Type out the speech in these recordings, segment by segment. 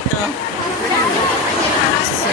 dito. So,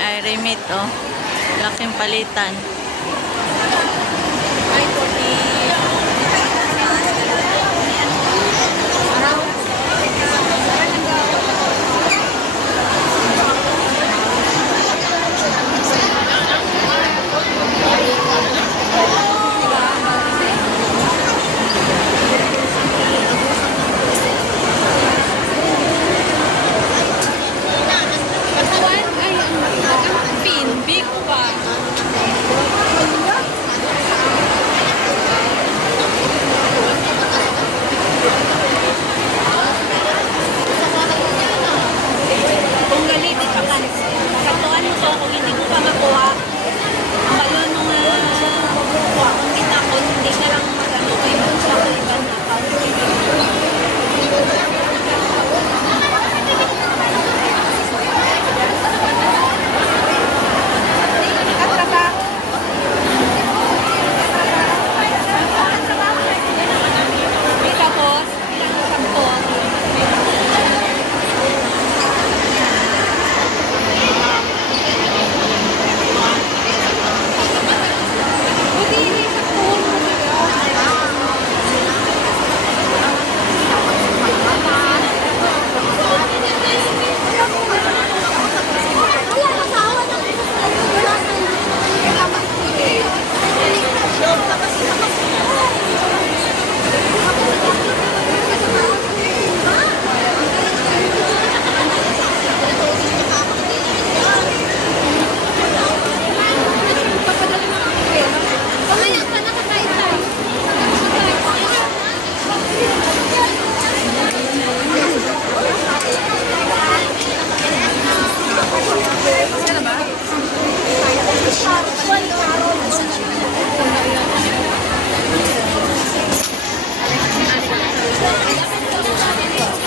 ay remit oh. Laking palitan.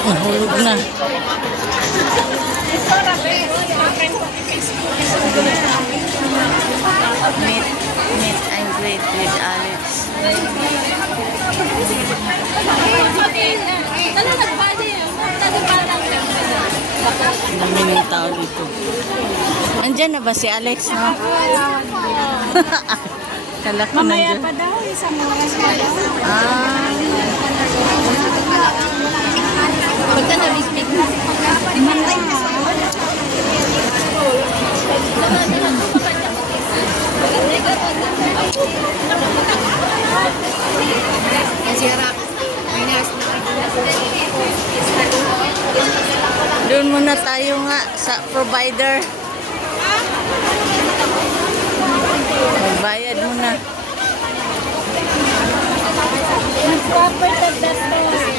Hulog na. Meet and greet with Alex. Daming tao dito. Andyan na ba si Alex, no? Kala ko Mamaya nandyan. pa daw, isang oras pa daw. Ah. Pagka na-respect na si Pagkapay. Doon muna tayo nga sa provider. Magbayad muna.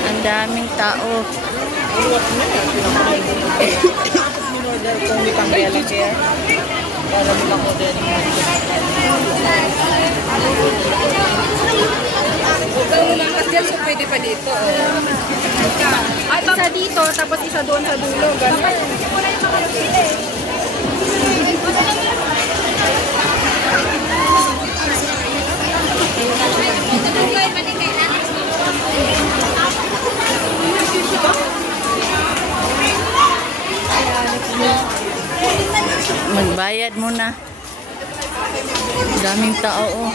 Ang daming tao. Kung may pang-bela chair, para mo lang order niyo. Kung umangkas dyan, so pwede pa dito. Ay, isa dito, tapos isa doon sa dulo. Ganun. Magbayad muna. Daming tao, oh.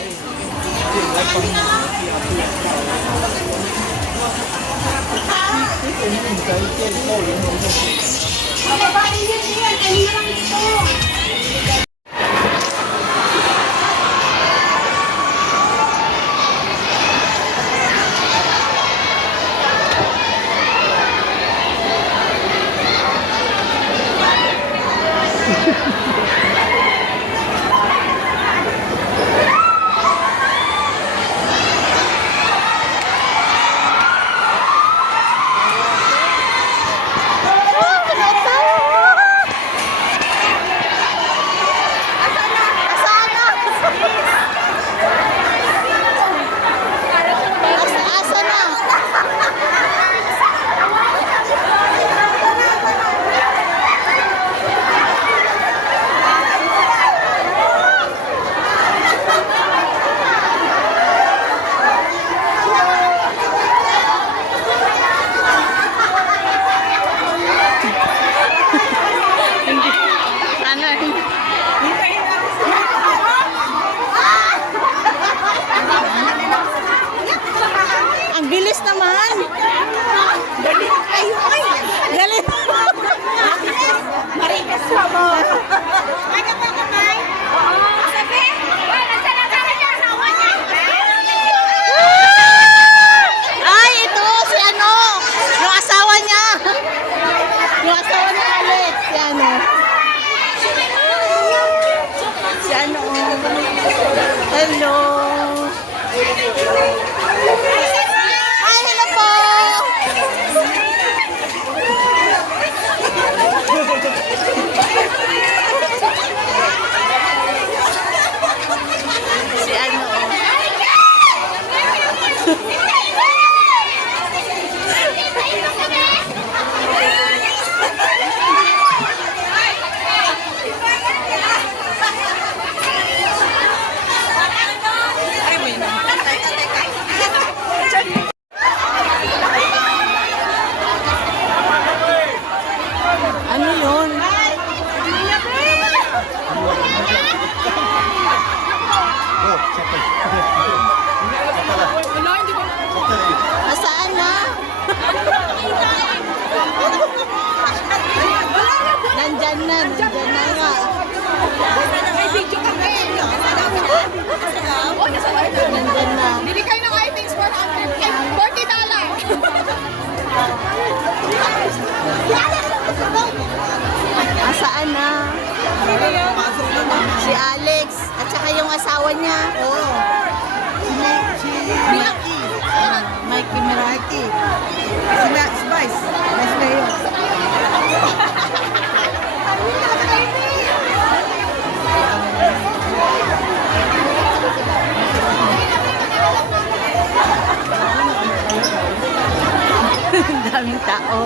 Bilis naman. Galing. Marikas ka mo. Ano ba kamay? Oo. Sabi? Nandiyan na kami niya. Asawa niya. Ay, ito si ano, yung asawa niya. Yung asawa ni Alex, si ano. Si ano. Hello. Hi, hello po. Si ano. Ano yun? Wala, hindi ko. Nasaan na? Nandyan na nga. May video kami. Oh, nasa live. Nandyan na. Bili kayo ng items for $40. Nasaan na? Si Alex at saka yung asawa niya. Oo. Si Mikey. Mikey Meraki. Si Spice. Spice na yun. Ang daming tao.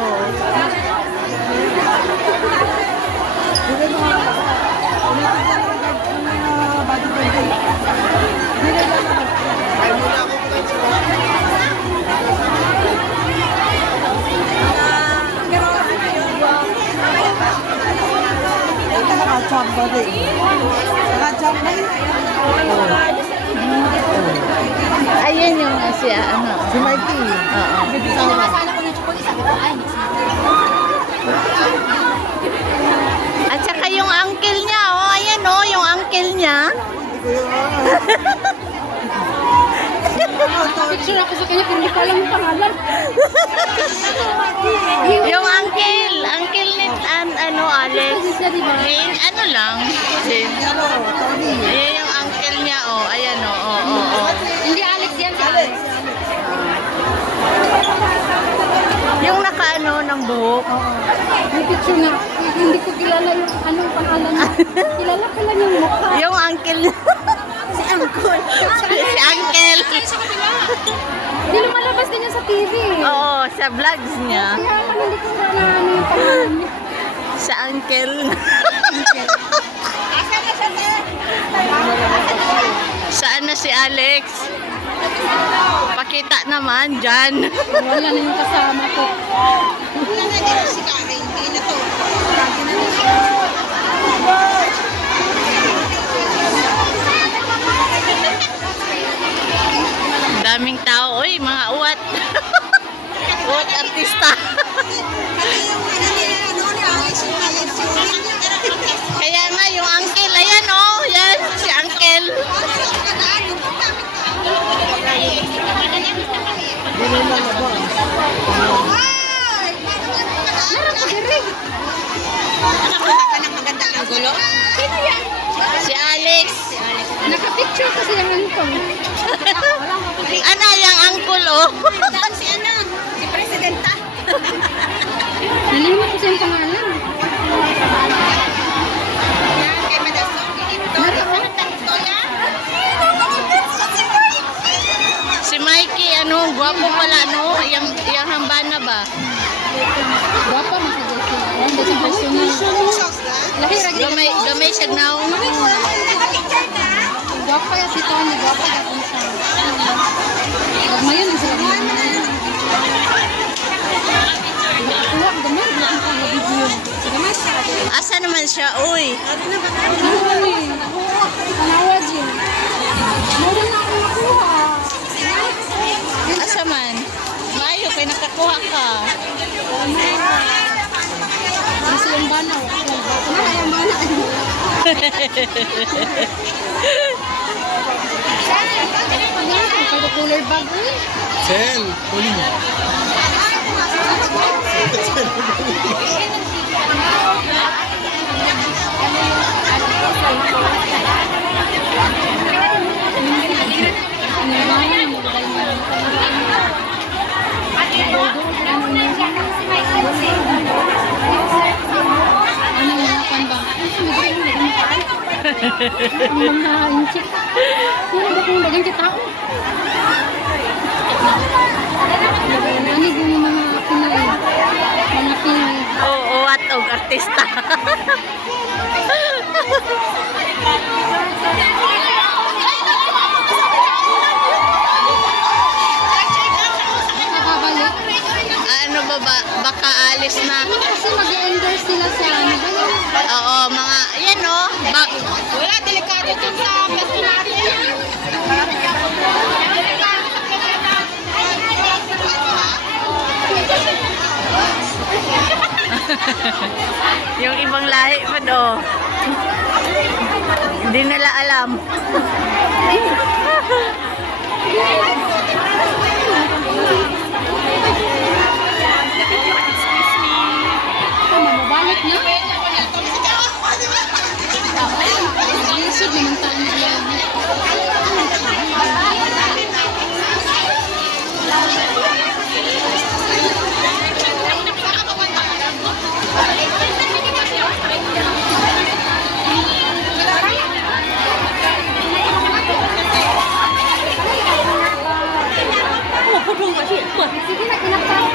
Ayan yung si ano. Si Mikey. Oo. Sana ko na chupon isa. Ay, At saka yung uncle niya, oh, ayan oh, yung uncle niya. picture ako sa kanya, pero hindi ko alam yung pangalan. Yung uncle ni ano, Alex. Siya, di ba? Eh, ano lang. Ayan yung uncle niya, oh, ayan oh, oh, oh, oh. Hindi Alex yan, si Alex. Yung nakaano ng buhok. May picture na, hindi ko kilala yung anong pangalan niya. Kilala ko lang yung mukha. Yung uncle niya. Si uncle. Si uncle. Hindi lumalabas din yan sa TV. Oo, sa vlogs niya. Kaya lang hindi ko na ano yung pangalan niya. Sa uncle. Saan na si Alex? Pakita naman dyan. Wala na yung kasama ko. Daming tao. Uy, mga uwat. Uwat artista. Kaya nga, yung uncle, ayan oh, yan, si uncle. Si Alex. Nakapicture kasi yung antong. Ano, yung uncle oh. Si ano? Si Presidenta. Nalimot ko siya yung pangalan. Si Mikey, ano, gwapo pala, no? Yung hambana ba? Guwapa mo si Jessie. Hindi sa personal. Lahi ragi. Gamay siya now. Guwapa ya si Tony. Guwapa ya kung siya. Mayon ang sila niya. Wala, gamay. Wala ang video. Gamay siya. Asa naman siya, uy? Tanawa din. Mawala na ako nakuha. Asa man? kay nakakuha ka. Kasi yung banaw. Yung banaw. Color bag. Sen, Pauline. Mga inchik. Ano ba kung dagang kitao? Ano yung mga Pinoy? Mga Pinoy. Oo, at og artista. Nakabalik. Ano ba, baka alis na. Kasi mag-endorse sila sa ano ba yun? Oo, mga, yan o. Wala, delikado dun sa pesto natin. Yung ibang lahi pa do. Hindi nila alam. Mabalik na. Lisod naman tayo na yan. Sige na, kinakain.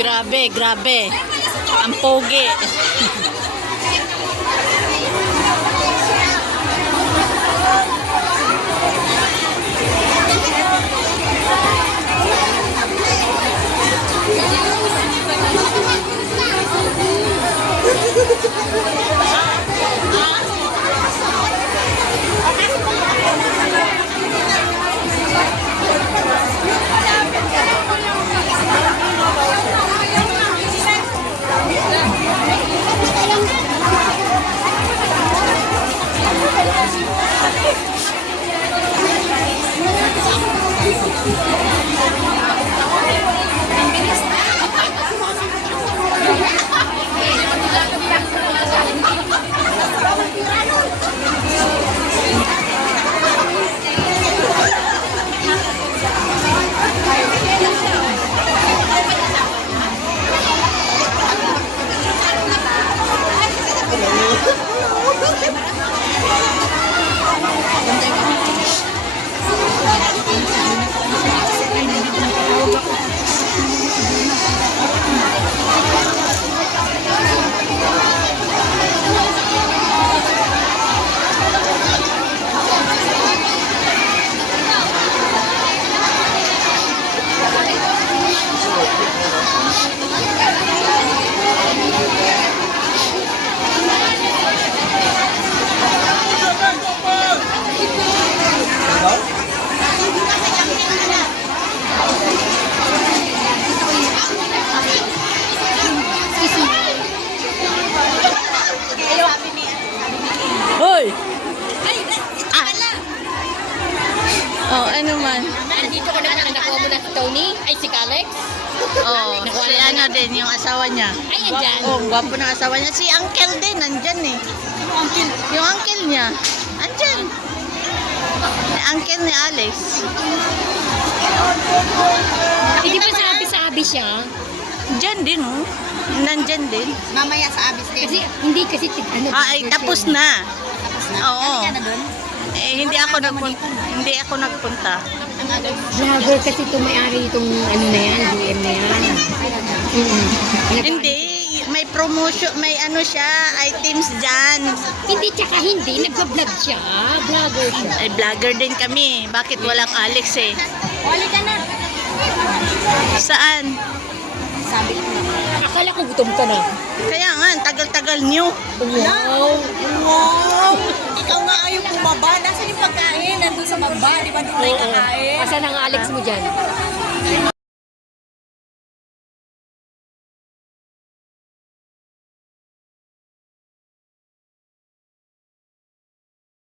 Grabe, grabe. Ang pogi. Oh, si ano din, yung asawa niya. Ay, andyan. Oh, gwapo ng asawa niya. Si uncle din, nandyan eh. Yung uncle niya, andyan. Uncle ni Alex. Hindi ba sabi-sabi siya? Diyan din, oh. Nandyan din. Mamaya sa abis din. Kasi, hindi kasi, ano, Ay, tapos na. Tapos na. Oo. Kami ka na dun? Hindi ako nagpunta. Vlogger kasi ito may-ari itong ano na yan, DM na yan. Hindi, may promotion, may ano siya, items dyan. Hindi, tsaka hindi. Nagpa-vlog siya. Vlogger siya. Ay, vlogger din kami. Bakit walang Alex eh? Wali ka na. Saan? Sabi ko na. Akala ko gutom ka na. Kaya nga, ang tagal-tagal niyo. Wow! Wow! Ikaw nga ayaw bumaba. Nasaan yung pagkain? Nandun sa baba. Di ba doon tayo kakain? Asan ang Alex mo dyan?